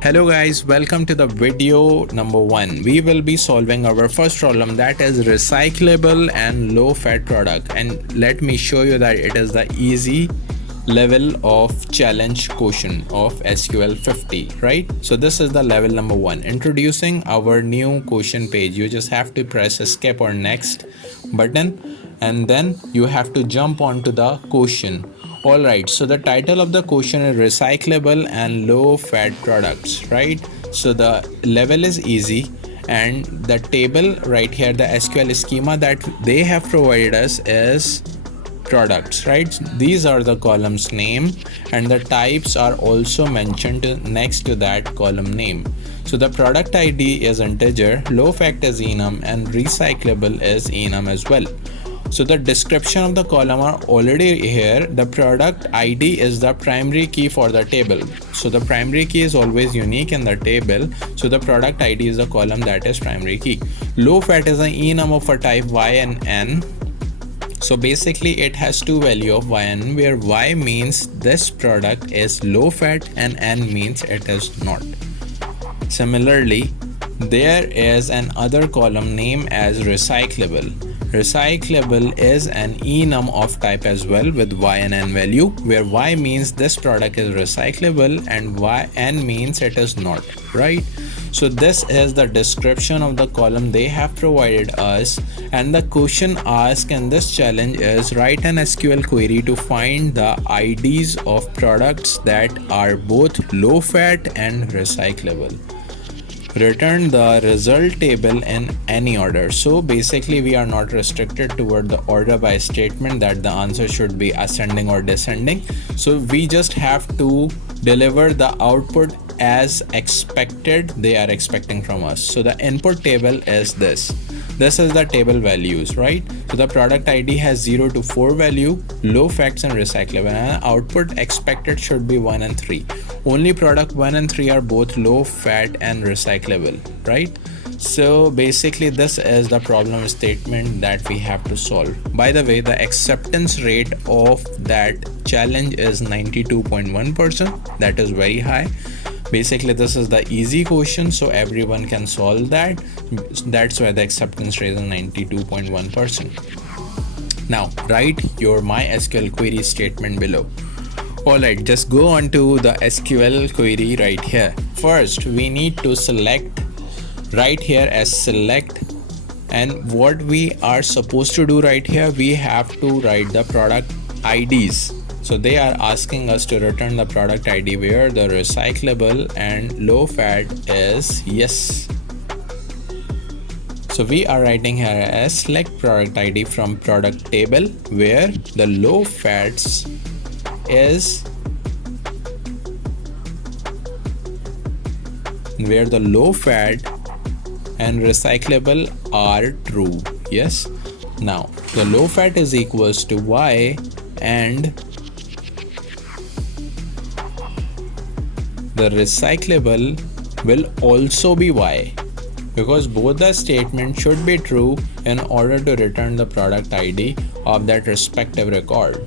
Hello guys, welcome to the video number 1. We will be solving our first problem, that is recyclable and low fat product, and let me show you that it is the easy level of challenge question of SQL 50, right? So this is the level number 1, introducing our new question page. You just have to press escape or next button and then you have to jump onto the question. Alright, so the title of the question is recyclable and low fat products, right? So the level is easy, and the table right here, the SQL schema that they have provided us is products, right? These are the columns name, and the types are also mentioned next to that column name. So the product ID is integer, low fat is enum, and recyclable is enum as well. So the description of the column are already here. The product ID is the primary key for the table. So the primary key is always unique in the table. So the product ID is the column that is primary key. Low fat is an enum of a type Y and N. So basically it has two value of Y and N, where Y means this product is low fat and N means it is not. Similarly, there is an other column named as recyclable. Recyclable is an enum of type as well with Y and N value, where Y means this product is recyclable and N means it is not, right? So this is the description of the column they have provided us, and the question asked in this challenge is write an SQL query to find the IDs of products that are both low fat and recyclable. Return the result table in any order. So basically we are not restricted toward the order by statement that the answer should be ascending or descending. So we just have to deliver the output as expected they are expecting from us. So the input table is this is the table values, right? So the product ID has 0 to 4 value, low fats and recyclable, and output expected should be 1 and 3. Only product 1 and 3 are both low fat and recyclable, right? So basically this is the problem statement that we have to solve. By the way, the acceptance rate of that challenge is 92.1%. That is very high. Basically this is the easy question, so everyone can solve that. That's why the acceptance rate is 92.1%. Now write your MySQL query statement below. Alright, just go on to the SQL query right here. First we need to select right here as select, and what we are supposed to do right here, we have to write the product IDs. So they are asking us to return the product ID where the recyclable and low fat is yes. So we are writing here as select product ID from product table where the low fats is where the low fat and recyclable are true. Yes. Now the low fat is equals to Y and the recyclable will also be Y, because both the statements should be true in order to return the product ID of that respective record.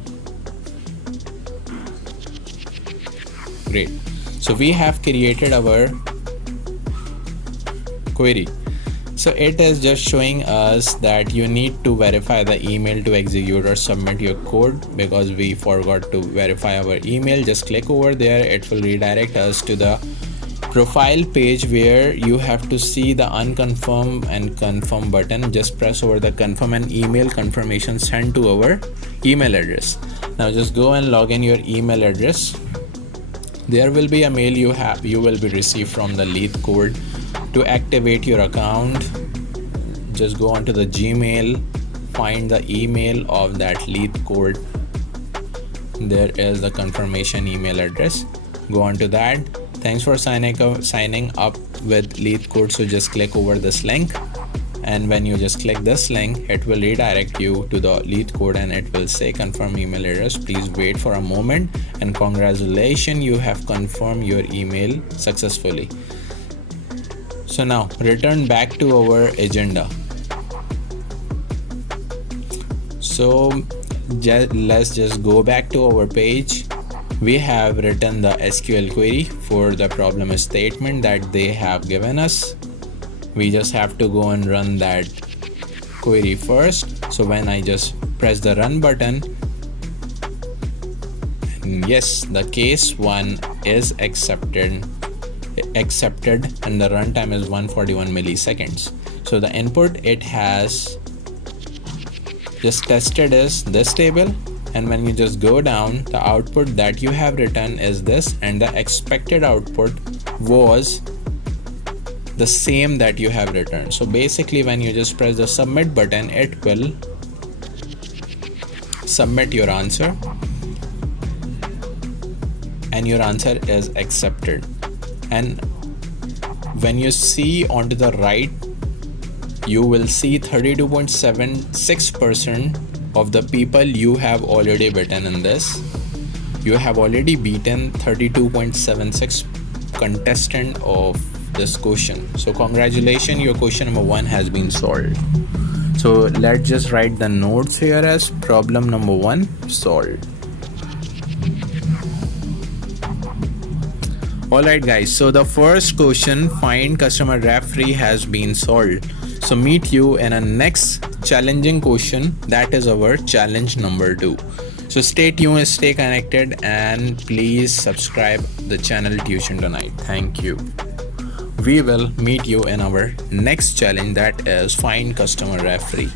Great. So we have created our query. So it is just showing us that you need to verify the email to execute or submit your code, because we forgot to verify our email. Just click over there, it will redirect us to the profile page where you have to see the unconfirm and confirm button. Just press over the confirm and email confirmation sent to our email address. Now just go and log in your email address. There will be a mail you will be received from the LEETCODE to activate your account. Just go onto the Gmail, find the email of that LEETCODE. There is the confirmation email address. Go on to that. Thanks for signing up with LEETCODE. So just click over this link and when you just click this link, it will redirect you to the LEETCODE and it will say confirm email address. Please wait for a moment, and congratulations, you have confirmed your email successfully. So now return back to our agenda. So let's just go back to our page. We have written the SQL query for the problem statement that they have given us. We just have to go and run that query first. So when I just press the run button, and yes, the case 1 is accepted, and the runtime is 141 milliseconds. So the input it has just tested is this table, and when you just go down, the output that you have written is this, and the expected output was the same that you have written. So basically when you just press the submit button, it will submit your answer, and your answer is accepted. And when you see onto the right, you will see 32.76% of the people you have already beaten in this. You have already beaten 32.76 contestant of this question. So congratulations, your question number 1 has been solved. So let's just write the notes here as problem number 1 solved. Alright guys, so the first question, find customer referee, has been solved. So meet you in a next challenging question, that is our challenge number 2. So stay tuned, stay connected, and please subscribe the channel Tuition Tonight. Thank you. We will meet you in our next challenge, that is find customer referee.